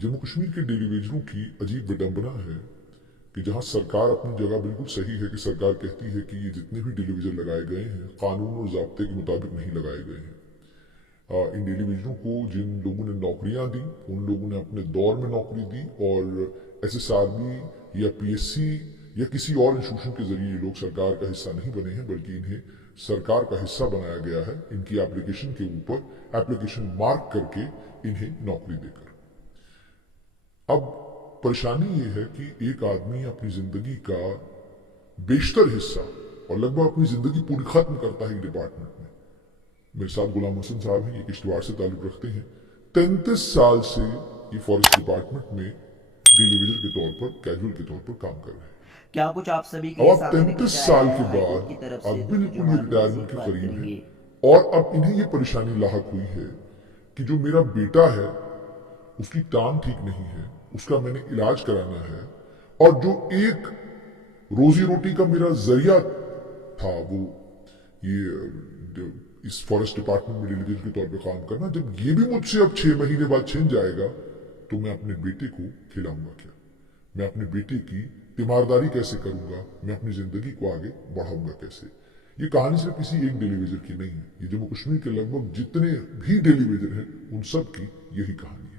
जम्मू कश्मीर के डेली वेजरों की अजीब विडंबना है कि जहां सरकार अपनी जगह बिल्कुल सही है कि सरकार कहती है कि ये जितने भी डेली वेजर लगाए गए हैं कानून और ज़ाब्ते के मुताबिक नहीं लगाए गए हैं। इन डेली वेजरों को जिन लोगों ने नौकरियां दी उन लोगों ने अपने दौर में नौकरी दी और SSRB या PSC या किसी और इंस्टीट्यूशन के जरिए ये लोग सरकार का हिस्सा नहीं बने हैं, बल्कि इन्हें सरकार का हिस्सा बनाया गया है इनकी एप्लीकेशन के ऊपर एप्लीकेशन मार्क करके इन्हें नौकरी देकर। अब परेशानी ये है कि एक आदमी अपनी जिंदगी का बेशतर हिस्सा और लगभग अपनी जिंदगी पूरी खत्म करता है डिपार्टमेंट में। मेरे साथ गुलाम हसन साहब हैं, ये किश्तवाड़ से ताल्लुक रखते हैं। 33 साल से ये फॉरेस्ट डिपार्टमेंट में डिलीवरी के तौर पर कैजुअल के तौर पर काम कर रहे हैं। क्या कुछ आप सभी के अब 33 साल के बाद अब बिल्कुल ये रिटायरमेंट के करीब है और अब इन्हें ये परेशानी लाहक हुई है कि जो मेरा बेटा है उसकी टांग ठीक नहीं है, उसका मैंने इलाज कराना है और जो एक रोजी रोटी का मेरा जरिया था वो ये इस फॉरेस्ट डिपार्टमेंट में डिलीवरी के तौर पे काम करना, जब ये भी मुझसे अब 6 महीने बाद छिन जाएगा तो मैं अपने बेटे को खिलाऊंगा क्या? मैं अपने बेटे की तीमारदारी कैसे करूंगा? मैं अपनी जिंदगी को आगे बढ़ाऊंगा कैसे? ये कहानी सिर्फ किसी एक डेलीवेजर की नहीं है, ये जम्मू कश्मीर के लगभग जितने भी डेलीवेजर हैं उन सब की यही कहानी है।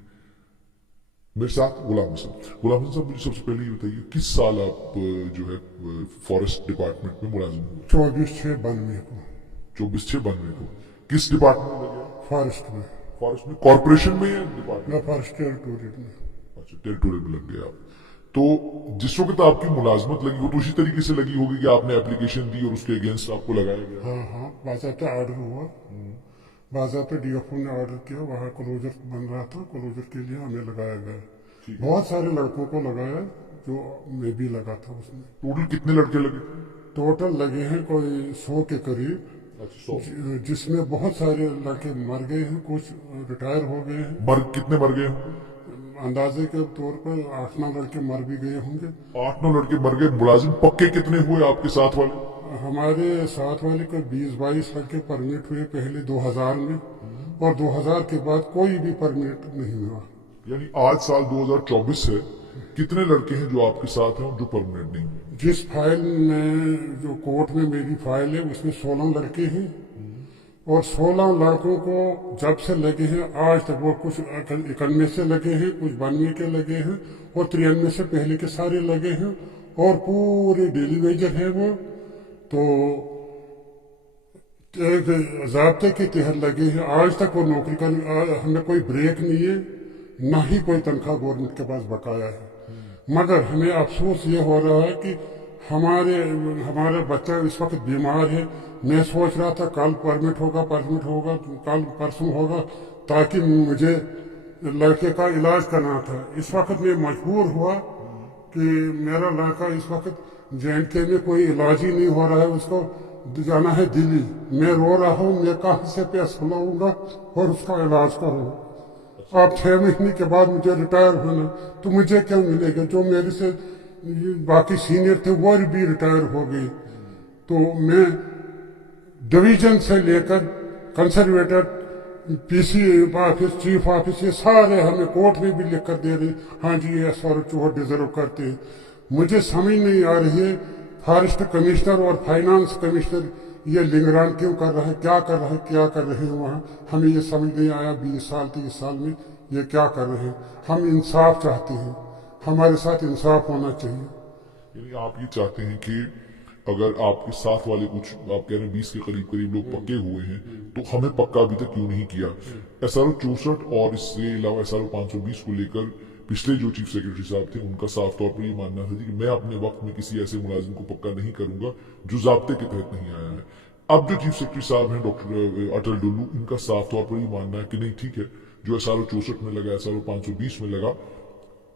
मेरे साथ गुलाम हसन साहब, मुझे सबसे पहले ये बताइए किस साल आप जो है फॉरेस्ट डिपार्टमेंट में मुलाजिम हुए? 24/6/92 को। 24/6/92 को। किस डिपार्टमेंट में लगे? फॉरेस्ट में। फॉरेस्ट में, कॉर्पोरेशन में या डिपार्टमेंट? मैं फॉरेस्ट टेरिटोरियल में। अच्छा, टेरिटोरियल में लग गए आप। तो जिस वक्त आपकी मुलाजमत लगी वो तो उसी तरीके से लगी होगी कि आपने एप्लीकेशन दी और उसके अगेंस्ट आपको लगाया गया? हाँ, बाज़ाब्ता ऑर्डर हुआ। बाज़ाब्ता DFO ने ऑर्डर किया, वहाँ क्लोजर बन रहा था, क्लोजर के लिए हमें लगाया गया। बहुत सारे लड़कों को लगाया, जो मैं भी लगा था उसमें। टोटल कितने लड़के लगे? टोटल लगे हैं कोई 100 के करीब। अच्छा, 100। जिसमें बहुत सारे लड़के मर गए हैं, कुछ रिटायर हो गए हैं। कितने मर गए? अंदाजे के तौर पर 8-9 लड़के मर भी गए होंगे। 8-9 लड़के मर गए। मुलाजिम पक्के कितने हुए आपके साथ वाले? हमारे साथ वाले को 20-22 लड़के परमिट हुए पहले 2000 में, और 2000 के बाद कोई भी परमिट नहीं हुआ। यानी आज साल 2024 है, कितने लड़के हैं जो आपके साथ हैं और जो परमानेंट नहीं है? जिस फाइल में, जो कोर्ट में मेरी फाइल है, उसमें 16 लड़के हैं और 16 लड़कों को जब से लगे हैं आज तक, वो कुछ 91 से लगे हैं, कुछ 92 के लगे हैं और 93 से पहले के सारे लगे हैं और पूरे डेली वेजर हैं वो। तो ज़ाब्ते के तहत लगे हैं, आज तक वो नौकरी का हमें कोई ब्रेक नहीं है, ना ही कोई तनख्वाह गवर्नमेंट के पास बकाया है। मगर हमें अफसोस ये हो रहा है कि हमारा बच्चा इस वक्त बीमार है। मैं सोच रहा था कल परमिट होगा, कल परसों होगा, ताकि मुझे लड़के का इलाज करना था। इस वक्त मैं मजबूर हुआ कि मेरा लड़का इस वक्त JNK में कोई इलाज ही नहीं हो रहा है, उसको जाना है दिल्ली। मैं रो रहा हूँ, मैं कहाँ से पैसा लाऊंगा और उसका इलाज करूँगा। अब 6 महीने के बाद मुझे रिटायर होना, तो मुझे क्या मिलेगा? जो मेरे से बाकी सीनियर थे वो भी रिटायर हो गए। तो मैं डिवीजन से लेकर कंसर्वेटर, PC ऑफिस, चीफ ऑफिस, ये सारे हमें कोर्ट में भी लिख कर दे रहे, हाँ जी ये SRO डिजर्व करते हैं। मुझे समझ नहीं आ रही है, फॉरेस्ट कमिश्नर और फाइनेंस कमिश्नर ये लिंगरान क्यों कर रहा है, क्या कर रहे हैं वहाँ, हमें ये समझ नहीं आया। 20 साल 30 साल में ये क्या कर रहे हैं? हम इंसाफ चाहते हैं, हमारे साथ इंसाफ होना चाहिए। यानी आप ये चाहते हैं कि अगर आपके साथ वाले कुछ, आप कह रहे हैं 20 के करीब लोग पक्के हुए हैं, तो हमें पक्का अभी तक क्यों नहीं किया? SRO 64 और इससे अलावा SRO 520 को लेकर पिछले जो चीफ सेक्रेटरी साहब थे उनका साफ तौर पर ये मानना था कि मैं अपने वक्त में किसी ऐसे मुलाजिम को पक्का नहीं करूंगा जो ज़ाब्ते के तहत नहीं आया है। अब जो चीफ सेक्रेटरी साहब हैं डॉक्टर अटल डुल्लू, इनका साफ तौर पर ये मानना है कि नहीं ठीक है, जो SRO 64 में लगा, SRO 520 में लगा,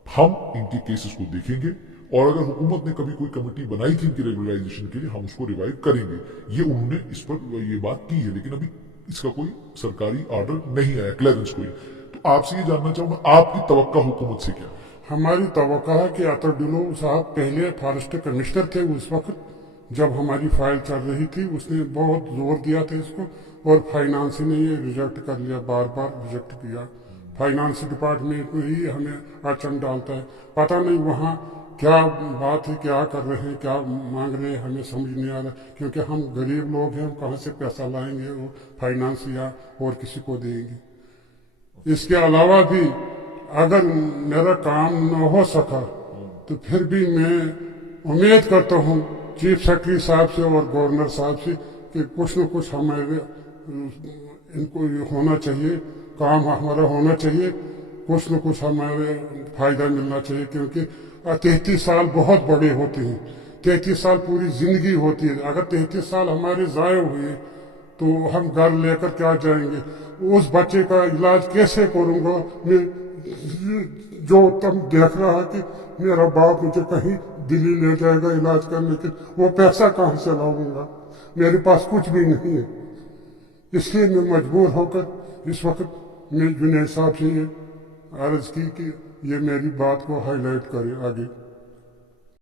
हम इनके केसेस को देखेंगे और अगर हुकूमत ने कभी कोई कमेटी बनाई थी इनकी रेगुलराइजेशन के लिए, हम उसको रिवाइव करेंगे। ये उन्होंने इस पर ये बात की है, लेकिन अभी इसका कोई सरकारी ऑर्डर नहीं आया, क्लियरेंस कोई। तो आपसे ये जानना चाहूंगा, आपकी तवक्का हुकूमत से क्या? हमारी तवक्का है कि अटल डुल्लू साहब पहले फॉरेस्ट कमिश्नर थे उस वक्त जब हमारी फाइल चल रही थी, उसने बहुत जोर दिया था इसको और फाइनेंस ने ये रिजेक्ट कर लिया, बार बार रिजेक्ट किया। फाइनेंस डिपार्टमेंट में ही हमें अड़चन डालता है। पता नहीं वहाँ क्या बात है, क्या कर रहे हैं, क्या मांग रहे हैं, हमें समझ नहीं आ रहा, क्योंकि हम गरीब लोग हैं, हम कहाँ से पैसा लाएंगे वो फाइनेंस या और किसी को देंगे। इसके अलावा भी अगर मेरा काम न हो सका तो फिर भी मैं उम्मीद करता हूँ चीफ सेक्रेटरी साहब से और गवर्नर साहब से कि कुछ न कुछ हमारे इनको होना चाहिए, काम हमारा होना चाहिए, कुछ न कुछ हमारे फायदा मिलना चाहिए, क्योंकि 33 साल बहुत बड़े होते हैं। 33 साल पूरी जिंदगी होती है। अगर 33 साल हमारे ज़ाया हुए तो हम घर लेकर क्या जाएंगे? उस बच्चे का इलाज कैसे करूँगा मैं? जो तुम देख रहा है कि मेरा बाप मुझे कहीं दिल्ली ले जाएगा इलाज करने के, वो पैसा कहाँ से लाऊंगा? मेरे पास कुछ भी नहीं है। इसलिए मैं मजबूर होकर इस वक्त मैं जुनैद साहब से ये अर्ज की कि ये मेरी बात को हाईलाइट करे आगे।